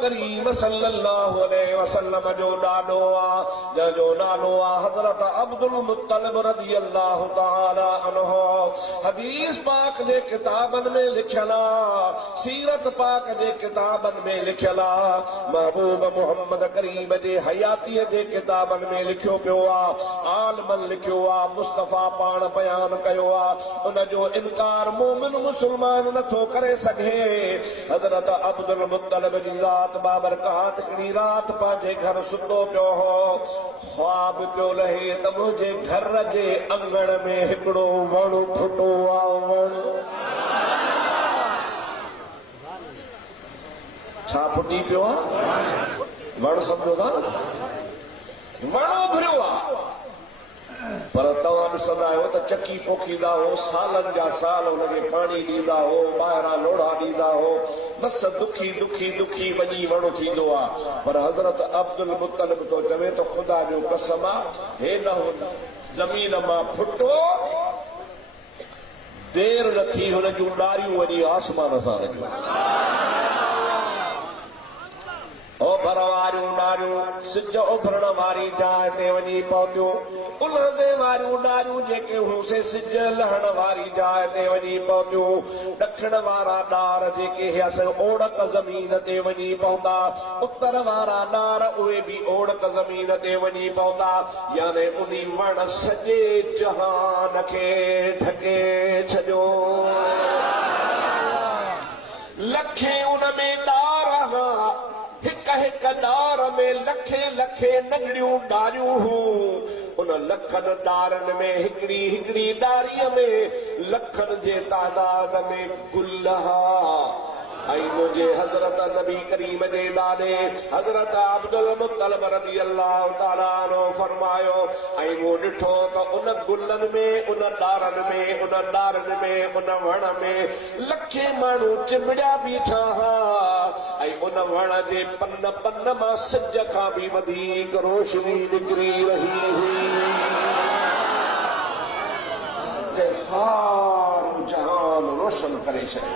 करीम सल्लल्लाहु अलैहि वसल्लम जो नालो आ जो नालो आ हजरत अब्दुल मुत्तलिब रज़ी अल्लाह तआला अन्हु। हदीस पाक जे किताबन में लिखला, सीरत पाक जे किताबन में लिखला, महबूब मोहम्मद करीम जे हयाती जे किताबन में लिखियो पियो आ, आलमन लिखियो आ, मुस्तफा पाण बयान कयो आ। उन जो इनकार मोमिन मुसलमान नथो करे सघे। हजरत अब्दुल मुत्तलिब जी ज़ात बाबरकात हिकिड़ी रात पंहिंजे घर सुतो पियो हो, ख्वाब पियो लहे त मुंहिंजे घर जे अंगण में हिकिड़ो वण फुटो आहे। वण छा फुटी पियो आहे? वण सम्झो था न, वण उभरियो आहे। पर तव्हां ॾिसंदा आहियो त चकी पोखींदा हो, सालनि जा साल हुनखे पाणी ॾींदा हो, ॿाहिरां लोढ़ा ॾींदा हो, बस दुखी दुखी दुखी वञी वणो थींदो आहे। पर हज़रत अब्दुल मुत्तलिब तो चवे त ख़ुदा जो कसम आहे, हे न ज़मीन मां फुटो, देर न थी हुन जूं ॾारियूं वञी आसमान सां लॻियूं। ओभर वारियूं ॾारियूं सिज उभरण वारी जाइ ते वञी पहुतियूं, उलहंदे वारियूं ॾारियूं जेके हुसे सिज लहण वारी जाइ ते वञी पहुतियूं। ॾखण वारा ॾार जेके हुअसि ओड़क ज़मीन ते वञी पहुता, उत्तर वारा ॾार उहे बि ओड़क ज़मीन ते वञी पहुता। यानी उन्ही वण सॼे जहान खे ढके छॾियो। लखे उन में ॾार हुआ, हिक हिक ॾार में लखे लखे नंढड़ियूं ॾारियूं हूं। उन लखनि ॾारनि में हिकिड़ी हिकिड़ी ॾारीअ में लखनि जे तादाद में गुल हा। ऐं मुंहिंजे हज़रत नबी करीम जे ॾाॾे हज़रत अब्दुल मुत्तलिब रज़ी अल्लाह तआला अन्हु फरमायो, ऐं मूं ॾिठो त उन गुलनि में, उन ॾारनि में, उन ॾारनि में, उन वण में लखे माण्हू चिमिड़िया बीठा हा। ऐं उन वण जे पन पन मां सिज खां बि वधीक रोशनी निकिरी रही हुई। सारो जहान रोशन करे छॾियो।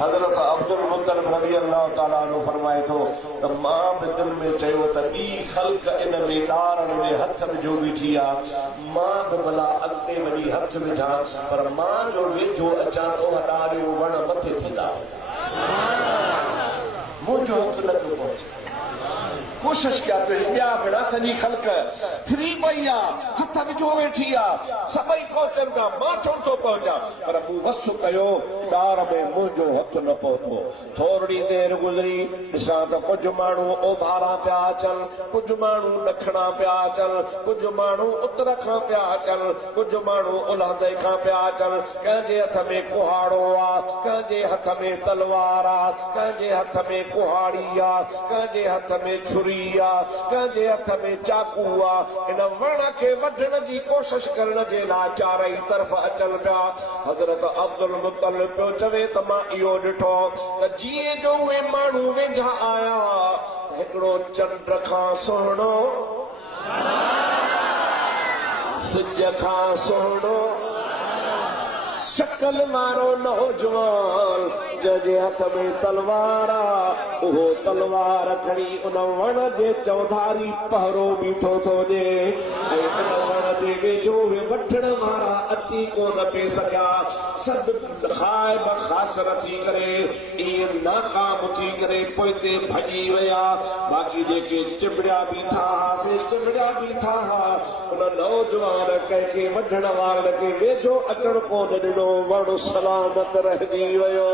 हज़रत अब्दुल मुत्तलिब रज़ी अल्लाह तआला अन्हु फरमाए थो त मां बि दिल में चयो त ॿी ख़ल्क़ इन में ॾारनि में हथ विझो बीठी आहे, मां बि भला अॻिते वञी हथ विझां, पर मां जो वेझो अचां त उहा ॾारियूं वण मथे थींदा, मुंहिंजो हथ न पियो पहुचे। कोशिश कया पियो, ॿिया भेड़ा सॼी ख़ल्क़ फिरी पई आहे, हथ विझो वेठी आहे, सभई पहुचनि पिया, मां छो थो पहुचां, पर मूं वस कयो ॾार में मुंहिंजो हथ न पहुतो। थोरी देरि गुज़री, ॾिसां त कुझु माण्हू ओभारा पिया अचनि, कुझु माण्हू ॾखणा पिया अचनि, कुझु माण्हू उतर खां पिया अचनि, कुझु माण्हू उलहंदे खां पिया अचनि। कंहिंजे हथ में कुहाड़ो आहे, कंहिंजे हथ में तलवार आहे, कंहिंजे हथ में कुहाड़ी आहे, कंहिंजे हथ में छुरी आहे, कंहिंजे हथ में चाकू आहे। इन वण खे वढण जी कोशिश करण जे लाइ चारई तरफ़ अचनि पिया। हज़रत अब्दुल मुत्तलिब पियो चवे त मां इहो ॾिठो त जीअं जो उहे माण्हू वेझा आया, हिकिड़ो चंड खां सुहिणो, सिज खां सुहिणो शक्ल वारो नौजवान जंहिंजे हथ में तलवार आहे, उहो तलवार खणी उन वण जे चौधारी पहरो बीठो थो ॾे। ऐं उन वण जे वेझो वठण वारा अची कोन पई सघिया। सभु ख़ाइब ख़ासर थी करे, इहे नाकाम थी करे पोइते भॼी विया। बाक़ी जेके चिमड़िया बीठा हुआसीं, चिमड़िया बीठा हुआ, उन नौजवान कंहिंखे वढण वारनि खे वेझो अचणु कोन ॾिनो, वण सलामत रहिजी वियो।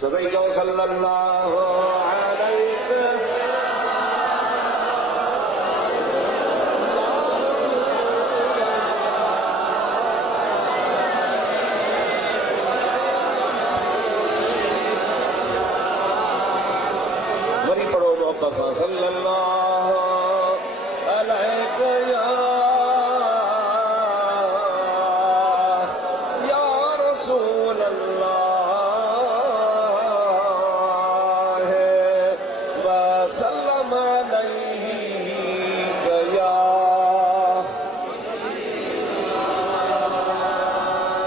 सभई चओ सल्लल्लाहु अलैहि वरी पढ़ो मोहब्बत सां सल्लल्लाहु अलैहि या रसूल अल्लाह वसल्लम अलैहि या।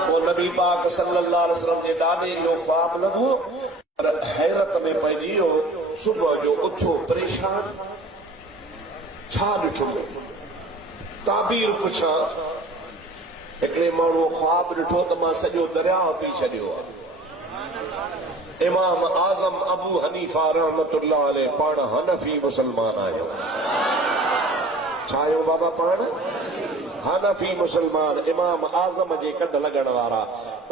ओ नबी पाक सल्लल्लाहु अलैहि वसल्लम जे ॾाॾे इहो ख्वाब लॻो पर हैरत में पइजी वियो सुबुह जो उथो परेशान छा ॾिठो ताबीर पुछां हिकिड़े माण्हू ख्वाब ॾिठो त मां सॼो दरिया पी छॾियो आहे इमाम आज़म अबू हनीफा रहमतुल्लाह अलैह पाण हनफी मुसलमान आहियो छा आहियो बाबा पाण हनफी मुसलमान इमाम आज़म जे कढ लॻण वारा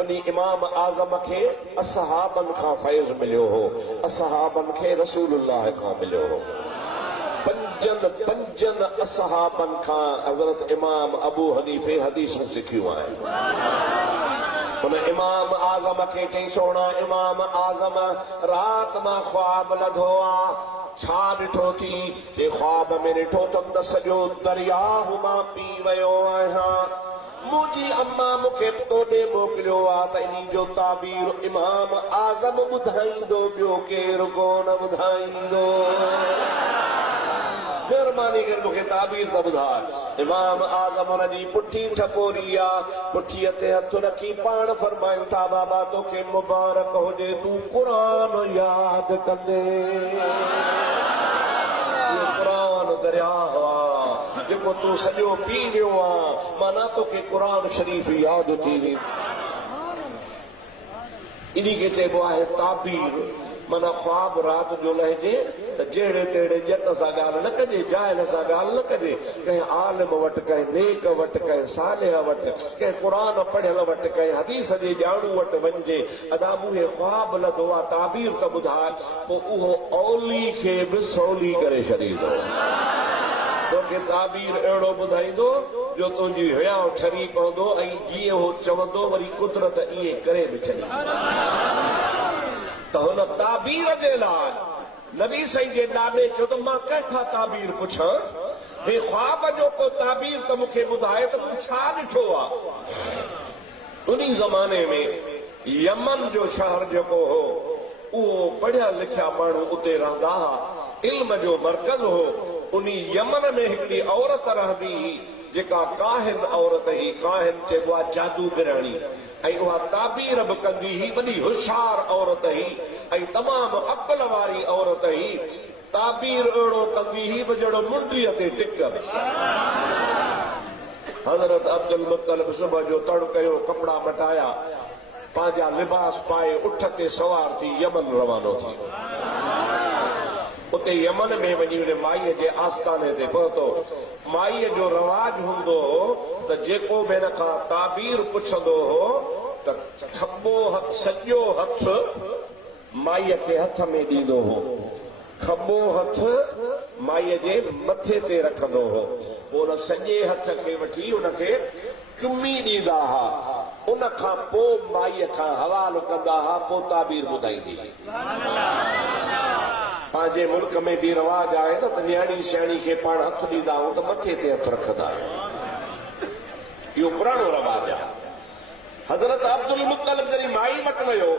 उन इमाम आज़म खे असहाबनि खां फैज़ मिलियो हो असहाबनि खे रसूलुल्लाह खां मिलियो हो पंजनि असहाबनि खां हज़रत इमाम अबू हनीफे हदीसूं सिखियूं आहिनि उन इमाम आज़म खे चई सोना इमाम आज़म रात मां ख्वाब लधो आहे छा ॾिठो थी के ख्वाब में ॾिठो त सॼो दरियाह मां पी वियो आहियां मुंहिंजी अम्मा मूंखे तोॾे मोकिलियो आहे त इन जो ताबीर इमाम आज़म ॿुधाईंदो ॿियो केरु कोन ॿुधाईंदो महिरबानी करे मूंखे ताबीर त ॿुधाए इमाम आज़म हुनजी पुठी ठपोरी आहे पुठीअ ते हथ रखी पाण फरमाइनि था बाबा तोखे मुबारक हुजे तूं क़ुरान यादि कंदे क़ुरान दरियाह आहे जेको तूं सॼो पी वियो आहे माना तोखे क़ुरान शरीफ़ यादि थी वेंदी इन खे चइबो आहे ताबीर माना ख्वाब रात जो लहिजे त जहिड़े तहिड़े ॼट सां ॻाल्हि न कजे जाइल सां ॻाल्हि न कजे कंहिं आलिम वटि कंहिं नेक वटि कंहिं सालिह वटि कंहिं क़ुरान पढ़ियल वटि कंहिं हदीस जे ॼाणू वटि वञिजे अदा मूंखे ख्वाब लधो आहे ताबीर त ॿुधाए पोइ उहो औली खे बि सवली करे छॾींदो तोखे ताबीर अहिड़ो ॿुधाईंदो जो तुंहिंजी हयाव ठरी पवंदो ऐं जीअं उहो चवंदो वरी कुदरत ईअं करे बि छॾींदो त हुन ताबीर जे लाइ नबी साईं जे ॾाॾे चयो त मां कंहिंखां ताबीर पुछां हे ख्वाब जो को ताबीर त मूंखे ॿुधाए त तूं छा ॾिठो आहे उन ज़माने में यमन जो शहर जेको हो उहो पढ़िया लिखिया माण्हू उते रहंदा हुआ इल्म जो मर्कज़ हो उन यमन में हिकिड़ी औरत रहंदी हुई जेका काहिन औरत ही काहिन चइबो आहे जादूगराणी ऐं उहा ताबीर बि कंदी हुई वॾी होशियार औरत ही ऐं तमामु अक़ल वारी औरत ही ताबीर अहिड़ो कंदी हुई बि जहिड़ो मुंडीअ ते टिक हज़रत अब्दुल मुत्तलिब सुबुह जो तड़ कयो कपिड़ा मटाया पंहिंजा लिबास पाए उठ ते सवार थी यमन रवानो थी उते यमन में वञी उन माईअ जे आस्थाने ते पहुतो माईअ जो रवाज हूंदो हो त जेको बि हिन खां ताबीर पुछंदो हो त खॿो हथ सॼो हथ माईअ खे हथ में ॾींदो हो खॿो हथ माईअ जे मथे ते रखंदो हो पोइ उन सॼे हथ खे वठी उनखे चुमी ॾींदा हुआ उन खां पोइ माईअ खां हवालो कंदा हुआ पोइ ताबीर ॿुधाईंदी पंहिंजे मुल्क में बि रवाज आहे न त न्याणी श्याणी खे पाण हथ ॾींदा आहियूं त मथे ते हथ रखंदा आहियूं इहो पुराणो रवाज आहे हज़रत अब्दुल मुत्तलिब जॾहिं माई वटि वियो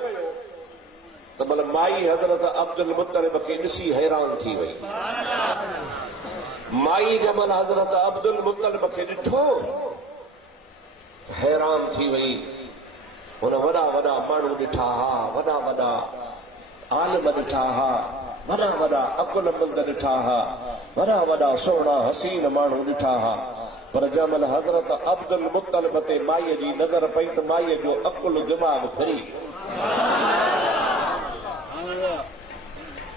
त मतलब माई हज़रत अब्दुल मुत्तलिब खे ॾिसी हैरान थी वई माई जमल हज़रत अब्दुल मुत्तलिब खे ॾिठो हैरान थी वई हुन वॾा वॾा माण्हू ॾिठा हा वॾा वॾा आलिम ॾिठा हा वॾा वॾा अकुलमंद ॾिठा हा वॾा वॾा सोणा हसीन माण्हू ॾिठा हा पर जंहिंमहिल हज़रत अब्दुल मुत्तलिब ते माईअ जी नज़र पई त माईअ जो अकुल दिमाग़ फिरी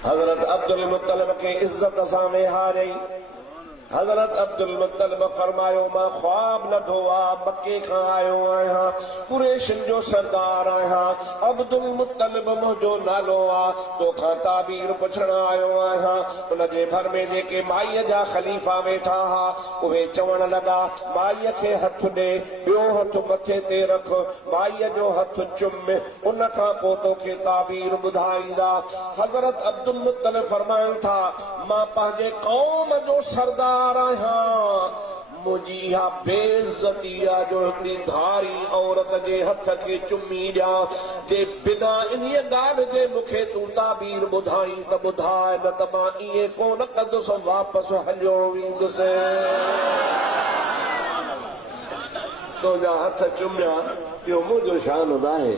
हज़रत अब्दुल मुत्तलिब खे इज़त सां वेहारई हज़रत अब्दुल मुत्तलिब फरमायो मां ख्वाब लधो आहे मके खां आयो आहियां कुरैशन जो सरदार आहियां अब्दुल मुत्तलिब मुंहिंजो नालो आहे तोखां ताबीर पुछण आयो आहियां उनजे भर में जेके माईअ जा ख़लीफ़ा वेठा हुआ उहे चवण लॻा माईअ खे हथ ॾे ॿियो हथ मथे ते रख माईअ जो हथ चुम उन खां पोइ तोखे ताबीर ॿुधाईंदा हज़रत अब्दुल मुत्तलिब फरमाइनि था मां पंहिंजे क़ौम जो सरदार मुंहिंजी इहा बेइज़ती आहे जो हिकिड़ी धारी औरत जे हथ खे चुमी ॾियां जे बिना इन्हीअ ॻाल्हि जे मूंखे तूं ताबीर ॿुधाई त ॿुधाए न त मां ईअं कोन कंदुसि वापसि हलियो वेंदुसि तुंहिंजा हथ चुमिया इहो मुंहिंजो शान आहे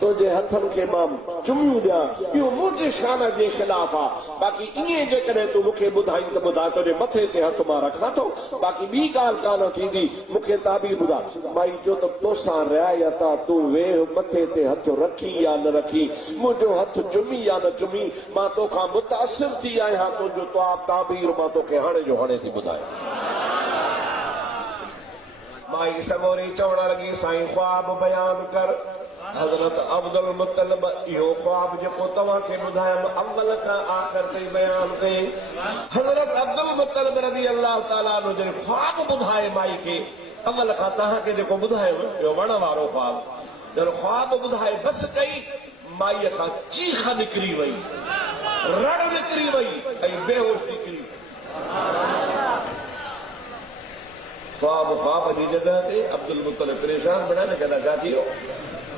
तुंहिंजे हथनि खे मां चुमियूं ॾियां इहो मुंहिंजे शान जे ख़िलाफ़ आहे बाक़ी ईअं जेकॾहिं तूं मूंखे ॿुधाई त ॿुधा तुंहिंजे मथे ते हथ मां रखां थो बाक़ी ॿी ॻाल्हि कान थींदी मूंखे ताबी ॿुधा माई जो त तोसां रियायत आहे तूं वेह मथे ते हथ रखी या न रखी मुंहिंजो हथ चुमी या न चुमी मां तोखां मुतासिर थी आहियां तुंहिंजो ताबीर मां तोखे हाणे जो हाणे थी ॿुधायां माई सगोरी चवण लॻी साईं ख्वाब बयान कर हज़रत अब्दुल मुत्तलिब इहो ख्वाब जेको तव्हांखे ॿुधायमि अव्वल खां आख़िर ताईं बयान कई हज़रत अब्दुल मुत्तलिब रज़ी अल्लाह ताला अन्हु जॾहिं ख्वाब ॿुधाए माई खे अव्वल खां तव्हांखे जेको ॿुधायो इहो वण वारो ख्वाब जॾहिं ख्वाब ॿुधाए बस कई माईअ खां चीख निकिरी वई रड़ निकिरी वई ऐं बेहोश निकिरी ख्वाब जी जॻह ते अब्दुल मुत्तलिब परेशान बणा न कंदा छा थी वियो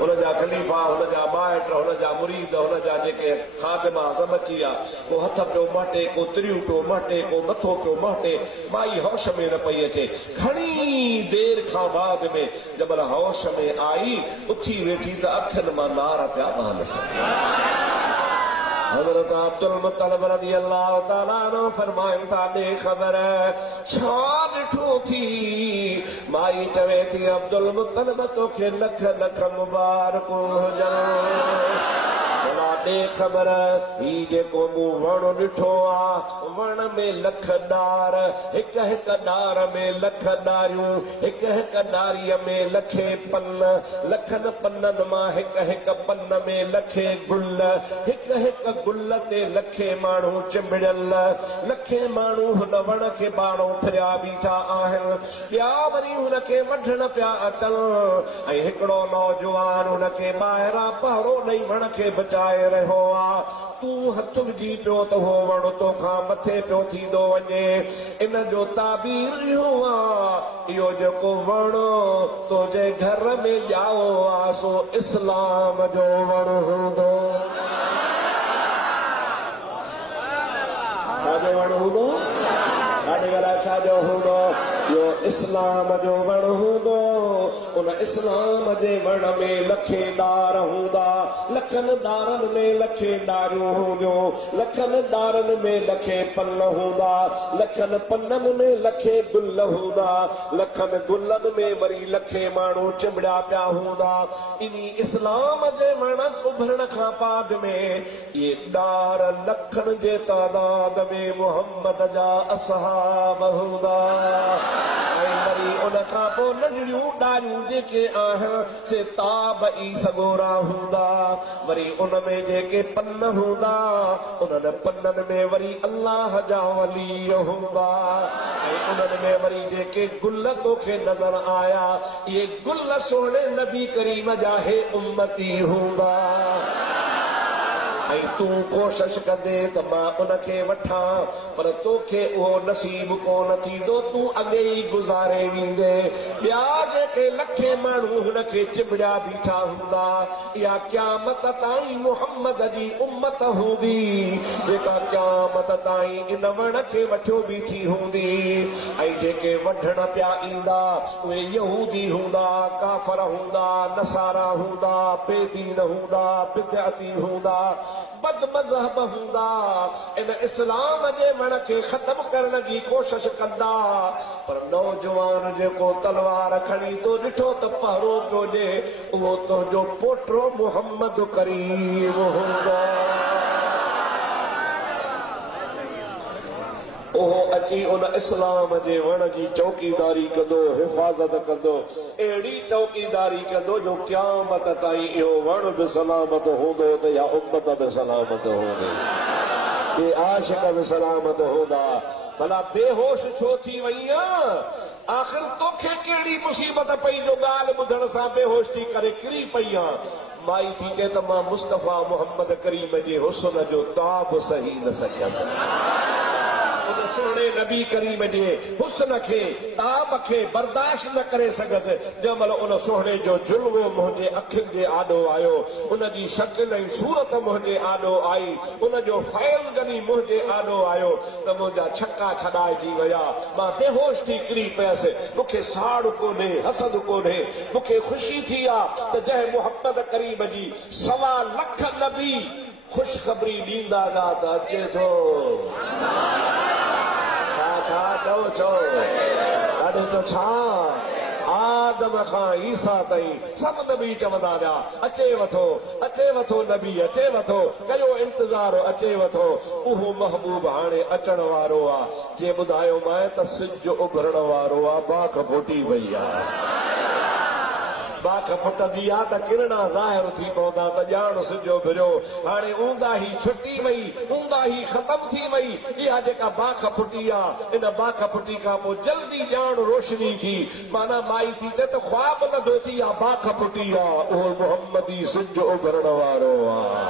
हुनजा ख़लीफ़ा हुनजा ॿाहिरि हुनजा मुरीद हुनजा जेके ख़ादिमा सभु अची विया को हथ पियो महटे को तिरियूं पियो महटे को मथो पियो महटे माई होश में न पई अचे घणी देर खां बाद में जबल होश में आई उथी वेठी त अखियुनि मां नार पिया वहनि हज़रत अब्दुल मुत्तलिब रज़ी अल्लाह ताला अन्हु फरमाइनि था ॾे ख़बर छा ॾिठो थी माई चवे थी अब्दुल मुत्तलिब तोखे लख लख मुबारकूं हुजनि ॾे ख़बर ही जेको मूं वण ॾिठो आहे वण में लख ॾार हिक हिक ॾार में लख ॾारियूं हिक हिक ॾारीअ में लखे पन लखनि पननि मां हिक हिक पन में लखे गुल हिक हिक गुल ते लखे माण्हू चिंबड़ियल लखे माण्हू हुन वण खे बाणो फिरिया बीठा आहिनि ॿिया वरी हुनखे वढण पिया अचनि ऐं हिकिड़ो नौजवान हुनखे ॿाहिरां पहरो ॾेई वण खे बचाए रहियो आहे तूं हथ विझी पियो त हो वण तोखां मथे पियो थींदो वञे इन जो ताबीर इहो आहे इहो जेको वण तुंहिंजे घर में ॼाओ आहे सो इस्लाम जो वण हूंदो छाजो वण हूंदो छाजो हूंदो इहो इस्लाम जो वण हूंदो उन इस्लाम जे वण में लखे ॾार हूंदा लखनि ॾारनि में लखे ॾारियूं हूंदियूं लखनि ॾारनि में लखे पन हूंदा लखनि पननि में लखे गुल हूंदा लखनि गुलनि में वरी लखे माण्हू चिंबड़िया पिया हूंदा इन इस्लाम जे वण उभरण खां बाद में इहे ॾार लखनि जे तादाद में मुहम्मद जा असहाब हूंदा ऐं वरी उन खां पोइ नंढड़ियूं ॾारियूं जेके आहिनि से ताबई सगोरा हूंदा वरी उन में जेके पन हूंदा उन्हनि पननि में वरी अल्लाह जा वली हूंदा ऐं उन्हनि में वरी जेके गुल तोखे नज़र आया इहे गुल सोणे नबी करीम जा हे उम्मती हूंदा ऐं तूं कोशिश कंदे त मां उनखे वठां पर तोखे उहो नसीब कोन थींदो तूं अॻे ई गुज़ारे वेंदे ॿिया जेके लखे माण्हू हुनखे चिंबड़िया बीठा हूंदा इहा क़यामत ताईं मुहम्मद जी उम्मत हूंदी जेका क़यामत ताईं इन वण खे वठियो बीठी हूंदी ऐं जेके वढण पिया ईंदा उहे यहूदी हूंदा काफ़र हूंदा नसारा हूंदा बेदीन हूंदा बिदअती हूंदा बद मज़हब हूंदा इन इस्लाम जे वण खे ख़त्म करण जी कोशिश कंदा पर नौजवान जेको तलवार खणी तो ॾिठो त पहरो पियो ॾे उहो तुंहिंजो पोटो मुहम्मद करीम हूंदो उहो अची उन इस्लाम जे वण जी चौकीदारी कंदो हिफ़ाज़त कंदो अहिड़ी चौकीदारी कंदो जो क़यामत ताईं इहो वण बि सलामत हूंदो त या उम्मत बि सलामत हूंदी ये आशिक बि सलामत हूंदा भला बेहोश छो थी वई आख़िर तोखे कहिड़ी मुसीबत पई जो ॻाल्हि ॿुधण सां बेहोश थी करे किरी पई माई थी चए त मां मुस्तफ़ा मुहम्मद करीम जे हुस्न जो ताब सही न सघियसि उन सोने नबी करीम जे हुस्न खे ताब खे बर्दाश्त न करे सघसि जंहिं महिल उन सोने जो जुल्वो मुंहिंजे अखियुनि जे आॾो आयो उन जी शकिल ऐं सूरत मुंहिंजे आॾो आई उन जो फैल गनी मुंहिंजे आॾो आयो त मुंहिंजा छक्का छॾाइजी विया मां बेहोश थी किरी पियसि मूंखे साड़ कोन्हे हसद कोन्हे मूंखे ख़ुशी थी आहे त जंहिं मुहम्मद करीम जी 1.25 लख नबी ख़ुशख़बरी ॾींदा न त अचे थो छा चओ चओ ॾाढो त छा आदम खां ईसा ताईं सभु नबी चवंदा विया अचे वठो नबी अचे वठो कयो इंतज़ार अचे वठो उहो महबूब हाणे अचण वारो आहे जे ॿुधायो मां त सिज उभरण वारो आहे बाख फुटी वई आहे बाख फुटंदी आहे त किरणा ज़ाहिर थी पवंदा त ॼाण सिजो फिरियो हाणे ऊंदा ही छुटी वई ऊंदा ही ख़तम थी वई इहा जेका बाख फुटी आहे इन बाख फुटी खां पोइ जल्दी ॼाण रोशनी थी माना माई थी चए त ख्वाब न धोती आहे बाख फुटी आहे उहो मुहम्मदी सिज उभरण वारो आहे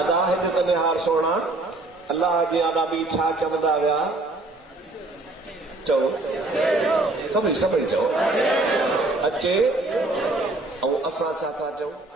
अदा हिते त निहार सोणा अलाह जे नबी छा चवंदा विया चओ सभई चओ अचे ऐं असां छा था चऊं